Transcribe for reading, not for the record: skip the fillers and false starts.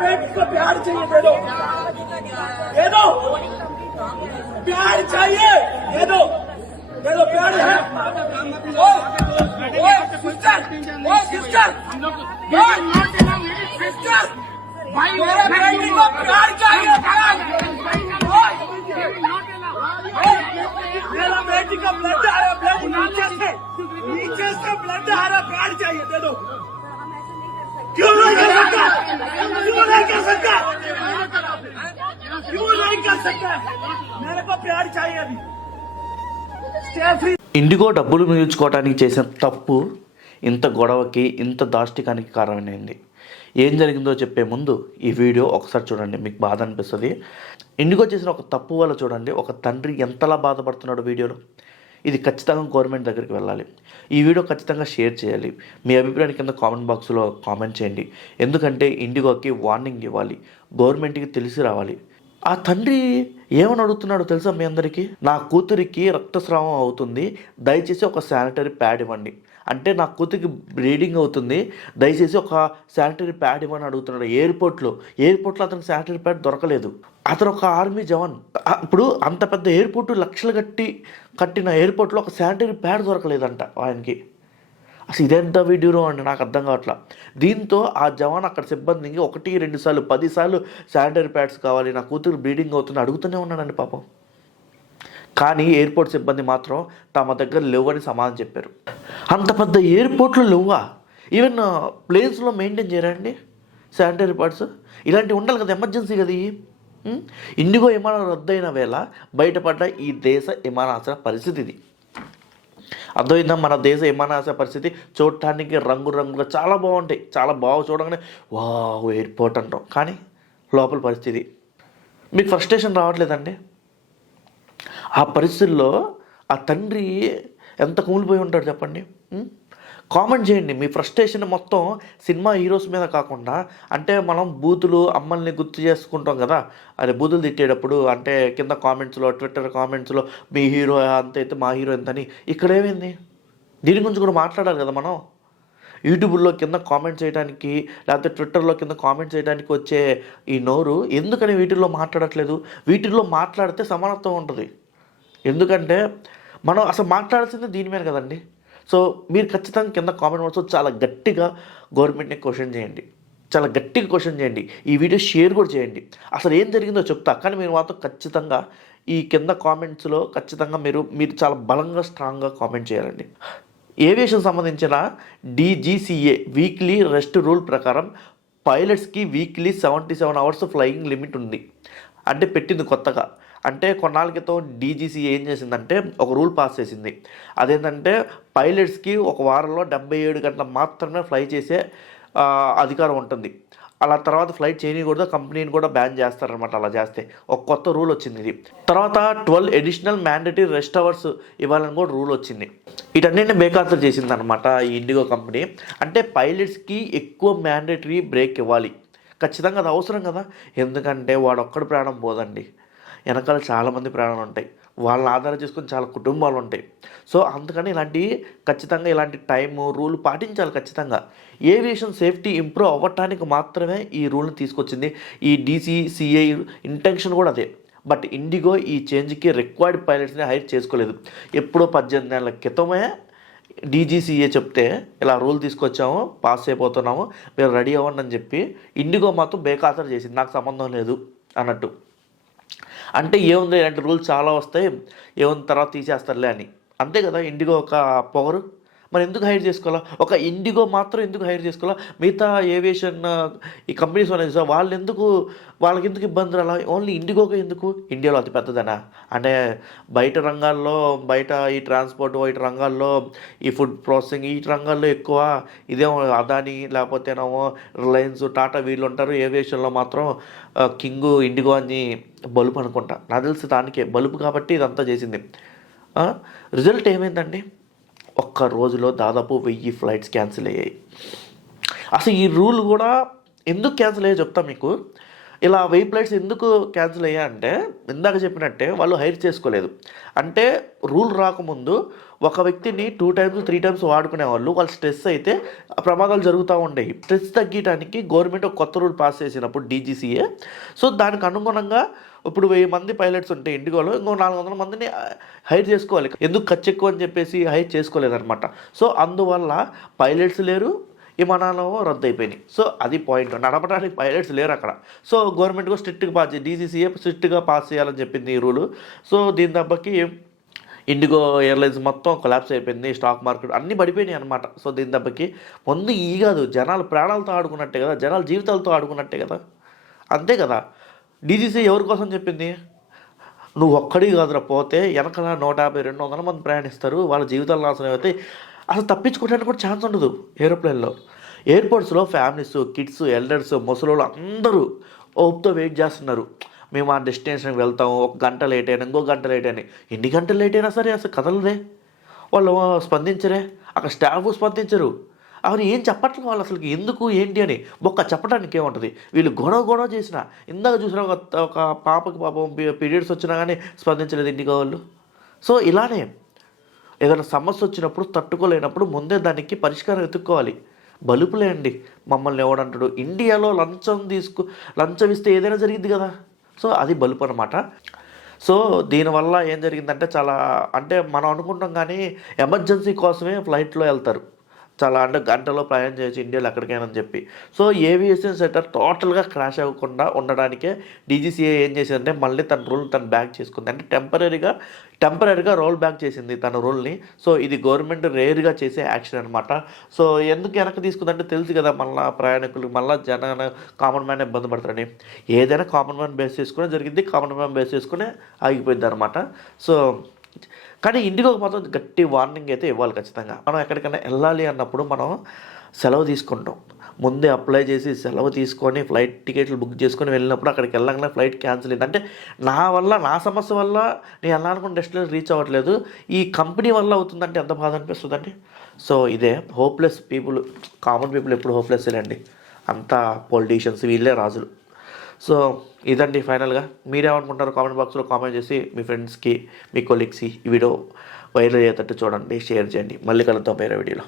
बेटी को प्यार चाहिए, दे दो, दे दो, प्यार चाहिए, दे दो, दे दो, प्यार है। ओए सिस्टर, ओए सिस्टर, सिस्टर, मेरे बेटी को प्यार चाहिए, मेरा बेटी का ब्लड आ रहा, ब्लड नीचे से ब्लड आ रहा, प्यार चाहिए, दे दो। क्यों नहीं कर सकता? क्यों नहीं कर सकता? क्यों नहीं कर सकता? मेरे को प्यार चाहिए अभी। ఇండిగో డబ్బులు మిగుల్చుకోవడానికి చేసిన తప్పు ఇంత గొడవకి ఇంత దాష్టికానికి కారణమైంది. ఏం జరిగిందో చెప్పే ముందు ఈ వీడియో ఒకసారి చూడండి, మీకు బాధ అనిపిస్తుంది. ఇండిగో చేసిన ఒక తప్పు వల్ల చూడండి ఒక తండ్రి ఎంతలా బాధపడుతున్నాడు వీడియోలో. ఇది ఖచ్చితంగా గవర్నమెంట్ దగ్గరికి వెళ్ళాలి. ఈ వీడియో ఖచ్చితంగా షేర్ చేయాలి. మీ అభిప్రాయాన్ని కింద కామెంట్ బాక్స్లో కామెంట్ చేయండి. ఎందుకంటే ఇండిగోకి వార్నింగ్ ఇవ్వాలి, గవర్నమెంట్కి తెలిసి రావాలి. ఆ తండ్రి ఏమని అడుగుతున్నాడో తెలుసా మీ అందరికీ? నా కూతురికి రక్తస్రావం అవుతుంది, దయచేసి ఒక శానిటరీ ప్యాడ్ ఇవ్వండి. అంటే నా కూతురికి బ్లీడింగ్ అవుతుంది, దయచేసి ఒక శానిటరీ ప్యాడ్ ఇవ్వని అడుగుతున్నాడు. ఎయిర్పోర్ట్లో అతనికి శానిటరీ ప్యాడ్ దొరకలేదు. అతను ఒక ఆర్మీ జవాన్. ఇప్పుడు అంత పెద్ద ఎయిర్పోర్టు లక్షలు కట్టిన ఎయిర్పోర్ట్లో ఒక శానిటరీ ప్యాడ్ దొరకలేదంట ఆయనకి. అసలు ఇదెంత వీడియో అండి, నాకు అర్థం కావట్లా. దీంతో ఆ జవాన్ అక్కడ సిబ్బందికి 1-2 సార్లు 10 సార్లు శానిటరీ ప్యాడ్స్ కావాలి, నా కూతురు బ్లీడింగ్ అవుతుంది అడుగుతూనే ఉన్నాడండి పాపం. కానీ ఎయిర్పోర్ట్ సిబ్బంది మాత్రం తమ దగ్గర లేవని సమాధానం చెప్పారు. అంత పెద్ద ఎయిర్పోర్ట్లో లేవా? ఈవెన్ ప్లేన్స్లో మెయింటైన్ చేయరండి శానిటరీ ప్యాడ్స్? ఇలాంటివి ఉండాలి కదా, ఎమర్జెన్సీ కదా. ఇండిగో విమానం రద్దయిన వేళ బయటపడ్డ ఈ దేశ విమానాశ్రయ పరిస్థితి ఇది. అర్థమైందా? మన దేశ విమానాశ్రయ పరిస్థితి చూడటానికి రంగురంగులు చాలా బాగుంటాయి, చాలా బాగా చూడగానే వావ్ ఎయిర్పోర్ట్ అంటాం. కానీ లోపల పరిస్థితి మీకు ఫ్రస్ట్రేషన్ రావట్లేదండి? ఆ పరిస్థితుల్లో ఆ తండ్రి ఎంత కుమిలిపోయి ఉంటాడు చెప్పండి. కామెంట్ చేయండి మీ ఫ్రస్ట్రేషన్ మొత్తం సినిమా హీరోస్ మీద కాకుండా. అంటే మనం బూతులు అమ్మల్ని గుర్తు చేసుకుంటాం కదా, అదే బూతులు తిట్టేటప్పుడు అంటే కింద కామెంట్స్లో ట్విట్టర్ కామెంట్స్లో మీ హీరో అంత అయితే మా హీరో ఎంతని. ఇక్కడ ఏమైంది? దీని గురించి కూడా మాట్లాడాలి కదా మనం. యూట్యూబ్లో కింద కామెంట్ చేయడానికి లేకపోతే ట్విట్టర్లో కింద కామెంట్ చేయడానికి వచ్చే ఈ నోరు ఎందుకని వీటిల్లో మాట్లాడట్లేదు? వీటిల్లో మాట్లాడితే సమానత్వం ఉంటుంది. ఎందుకంటే మనం అసలు మాట్లాడాల్సిందే దీని మీద కదండి. సో మీరు ఖచ్చితంగా కింద కామెంట్ బాక్స్లో చాలా గట్టిగా గవర్నమెంట్ని క్వశ్చన్ చేయండి, చాలా గట్టిగా క్వశ్చన్ చేయండి. ఈ వీడియో షేర్ కూడా చేయండి. అసలు ఏం జరిగిందో చెప్తా, కానీ మీరు మాత్రం ఖచ్చితంగా ఈ కింద కామెంట్స్లో ఖచ్చితంగా మీరు చాలా బలంగా స్ట్రాంగ్గా కామెంట్ చేయాలండి. ఏవియేషన్ సంబంధించిన DGCA వీక్లీ రెస్ట్ రూల్ ప్రకారం పైలట్స్కి వీక్లీ 77 అవర్స్ ఫ్లయింగ్ లిమిట్ ఉంది. అంటే పెట్టింది కొత్తగా. అంటే కొన్నాళ్ళ క్రితం DGCA ఏం చేసిందంటే ఒక రూల్ పాస్ చేసింది. అదేంటంటే పైలట్స్కి ఒక వారంలో 77 గంటలు మాత్రమే ఫ్లై చేసే అధికారం ఉంటుంది. అలా తర్వాత ఫ్లైట్ చేయకూడదు, కంపెనీని కూడా బ్యాన్ చేస్తారనమాట. అలా చేస్తే ఒక కొత్త రూల్ వచ్చింది ఇది. తర్వాత 12 అడిషనల్ మ్యాండేటరీ రెస్ట్ అవర్స్ ఇవ్వాలని కూడా రూల్ వచ్చింది. వీటన్నిటిని బేఖాతరు చేసింది అనమాట ఈ ఇండిగో కంపెనీ. అంటే పైలట్స్కి ఎక్కువ మ్యాండేటరీ బ్రేక్ ఇవ్వాలి, ఖచ్చితంగా అది అవసరం కదా. ఎందుకంటే వాడొక్కడి ప్రాణం పోదండి, వెనకాల చాలామంది ప్రాణాలు ఉంటాయి, వాళ్ళని ఆధారం చేసుకొని చాలా కుటుంబాలు ఉంటాయి. సో అందుకని ఖచ్చితంగా ఇలాంటి టైము రూల్ పాటించాలి ఖచ్చితంగా. ఏవియేషన్ సేఫ్టీ ఇంప్రూవ్ అవ్వటానికి మాత్రమే ఈ రూల్ని తీసుకొచ్చింది. ఈ DGCA ఇంటెన్షన్ కూడా అదే. బట్ ఇండిగో ఈ చేంజ్కి రిక్వైర్డ్ పైలట్స్ని హైర్ చేసుకోలేదు. ఎప్పుడో 18 ఏళ్ల క్రితమే DGCA చెప్తే ఇలా రూల్ తీసుకొచ్చాము, పాస్ అయిపోతున్నాము, మీరు రెడీ అవ్వండి అని చెప్పి ఇండిగో మాత్రం బేఖాతరు చేసింది, నాకు సంబంధం లేదు అన్నట్టు. అంటే ఏముంది, ఇలాంటి రూల్స్ చాలా వస్తాయి, ఏముంది తర్వాత తీసేస్తారులే అని. అంతే కదా ఇండిగో ఒక పొగరు. మరి ఎందుకు హైర్ చేసుకోవాలా? ఒక ఇండిగో మాత్రం ఎందుకు హైర్ చేసుకోవాలా? మిగతా ఏవియేషన్ ఈ కంపెనీస్ ఉన్నాయి సార్, వాళ్ళకి ఎందుకు ఇబ్బందులు? అలా ఓన్లీ ఇండిగోగా ఎందుకు? ఇండియాలో అతి పెద్దదనా? అంటే బయట రంగాల్లో, బయట ఈ ట్రాన్స్పోర్ట్ వైట్ రంగాల్లో, ఈ ఫుడ్ ప్రాసెసింగ్ ఈ రంగాల్లో ఎక్కువ ఇదేమో అదాని లేకపోతేనేమో రిలయన్స్ టాటా వీళ్ళు ఉంటారు. ఏవియేషన్లో మాత్రం కింగ్ ఇండిగో అని బలుపు అనుకుంటా, నాకు తెలిసి దానికే బలుపు కాబట్టి ఇదంతా చేసింది. రిజల్ట్ ఏమైందండి? ఒక్క రోజులో దాదాపు 1000 ఫ్లైట్స్ క్యాన్సిల్ అయ్యాయి. అసలు ఈ రూల్ కూడా ఎందుకు క్యాన్సిల్ అయ్యాయో చెప్తా మీకు. ఇలా 1000 ఫ్లైట్స్ ఎందుకు క్యాన్సిల్ అయ్యాయంటే ఇందాక చెప్పినట్టే వాళ్ళు హైర్ చేసుకోలేదు. అంటే రూల్ రాకముందు ఒక వ్యక్తిని 2 టైమ్స్ 3 టైమ్స్ వాడుకునేవాళ్ళు. వాళ్ళు స్ట్రెస్ అయితే ప్రమాదాలు జరుగుతూ ఉండేవి. స్ట్రెస్ తగ్గడానికి గవర్నమెంట్ ఒక కొత్త రూల్ పాస్ చేసినప్పుడు DGCA. సో దానికి అనుగుణంగా ఇప్పుడు 1000 మంది పైలట్స్ ఉంటే ఇండిగోలో ఇంకో 400 మందిని హైర్ చేసుకోవాలి. ఎందుకు ఖర్చు ఎక్కువ అని చెప్పేసి హైర్ చేసుకోలేదన్నమాట. సో అందువల్ల పైలట్స్ లేరు, విమానాలు రద్దు అయిపోయినాయి. సో అది పాయింట్. నడపడానికి పైలట్స్ లేరు అక్కడ. సో గవర్నమెంట్ కూడా స్ట్రిక్ట్గా పాస్ చేసి DGCA స్ట్రిక్ట్గా పాస్ చేయాలని చెప్పింది ఈ రూలు. సో దీని దెబ్బకి ఇండిగో ఎయిర్లైన్స్ మొత్తం కొలాప్స్ అయిపోయింది. స్టాక్ మార్కెట్ అన్నీ పడిపోయినాయి అనమాట. సో దీని దెబ్బకి ముందు ఈ కాదు, జనాలు ప్రాణాలతో ఆడుకున్నట్టే కదా, జనాల జీవితాలతో ఆడుకున్నట్టే కదా, అంతే కదా. DGCA ఎవరి కోసం చెప్పింది? నువ్వు ఒక్కడి కాదురా పోతే వెనకాల 150-200 మంది ప్రయాణిస్తారు, వాళ్ళ జీవితాలు నాశనం అవుతాయి. అసలు తప్పించుకోవడానికి కూడా ఛాన్స్ ఉండదు ఏరోప్లేన్లో. ఎయిర్పోర్ట్స్లో ఫ్యామిలీస్, కిడ్స్, ఎల్డర్స్, ముసలోళ్ళు అందరూ ఓప్తో వెయిట్ చేస్తున్నారు. మేము ఆ డెస్టినేషన్కి వెళ్తాము, 1 గంట లేట్ అయినా, ఇంకో గంట లేట్ అయినా, ఎన్ని గంటలు లేట్ అయినా సరే అసలు కదలదే, వాళ్ళు స్పందించరే, అక్కడ స్టాఫ్ స్పందించరు. అవన్నీ ఏం చెప్పట్లేదు వాళ్ళు అసలు ఎందుకు ఏంటి అని ఒక్క చెప్పడానికి ఏముంటుంది. వీళ్ళు గొడవ చేసిన ఇందాక చూసిన ఒక పాపకి పాపం పీరియడ్స్ వచ్చినా కానీ స్పందించలేదు ఇండిగో వాళ్ళు. సో ఇలానే ఏదైనా సమస్య వచ్చినప్పుడు తట్టుకోలేనప్పుడు ముందే దానికి పరిష్కారం వెతుక్కోవాలి. బలుపులే అండి మమ్మల్ని ఎవడంటాడు. ఇండియాలో లంచం ఇస్తే ఏదైనా జరిగింది కదా. సో అది బలుపు అనమాట. సో దీనివల్ల ఏం జరిగిందంటే చాలా అంటే మనం అనుకుంటాం కానీ ఎమర్జెన్సీ కోసమే ఫ్లైట్లో వెళ్తారు. చాలా అంటే గంటలో ప్రయాణం చేయొచ్చు ఇండియాలో ఎక్కడికైనా అని చెప్పి. సో ఏవియేషన్ సెక్టర్ టోటల్గా క్రాష్ అవ్వకుండా ఉండడానికే DGCA ఏం చేసిందంటే మళ్ళీ తన రూల్ తను బ్యాక్ చేసుకుంది. అంటే టెంపరీగా రోల్ బ్యాక్ చేసింది తన రూల్ని. సో ఇది గవర్నమెంట్ రేర్గా చేసే యాక్షన్ అనమాట. సో ఎందుకు వెనక్కి తీసుకుందంటే తెలుసు కదా, మళ్ళీ ప్రయాణికులు మళ్ళీ కామన్ మ్యాన్ ఇబ్బంది పడతారని. ఏదైనా కామన్ మ్యాన్ బేస్ చేసుకునే జరిగింది, కామన్ మ్యాన్ బేస్ చేసుకునే ఆగిపోయింది అనమాట. సో కానీ ఇండిగోకి మాత్రం గట్టి వార్నింగ్ అయితే ఇవ్వాలి ఖచ్చితంగా. మనం ఎక్కడికైనా వెళ్ళాలి అన్నప్పుడు మనం సెలవు తీసుకుంటాం. ముందే అప్లై చేసి సెలవు తీసుకొని ఫ్లైట్ టికెట్లు బుక్ చేసుకొని వెళ్ళినప్పుడు అక్కడికి వెళ్ళగానే ఫ్లైట్ క్యాన్సిల్ అయింది అంటే నా సమస్య వల్ల నేను వెళ్ళాలనుకున్న డెస్టినేషన్ రీచ్ అవ్వట్లేదు, ఈ కంపెనీ వల్ల అవుతుందంటే ఎంత బాధ అనిపిస్తుందండి. సో ఇదే హోప్లెస్ పీపుల్, కామన్ పీపుల్ ఎప్పుడు హోప్లెస్ అండి, అంతా పొలిటీషియన్స్ వీళ్ళే రాజులు. సో ఇదండి ఫైనల్గా. మీరేమనుకుంటారో కామెంట్ బాక్స్లో కామెంట్ చేసి మీ ఫ్రెండ్స్కి, మీ కొలీగ్స్కి ఈ వీడియో వైరల్ అయ్యేటట్టు చూడండి, షేర్ చేయండి. మళ్ళీ కలుద్దాం వేరే వీడియోలో.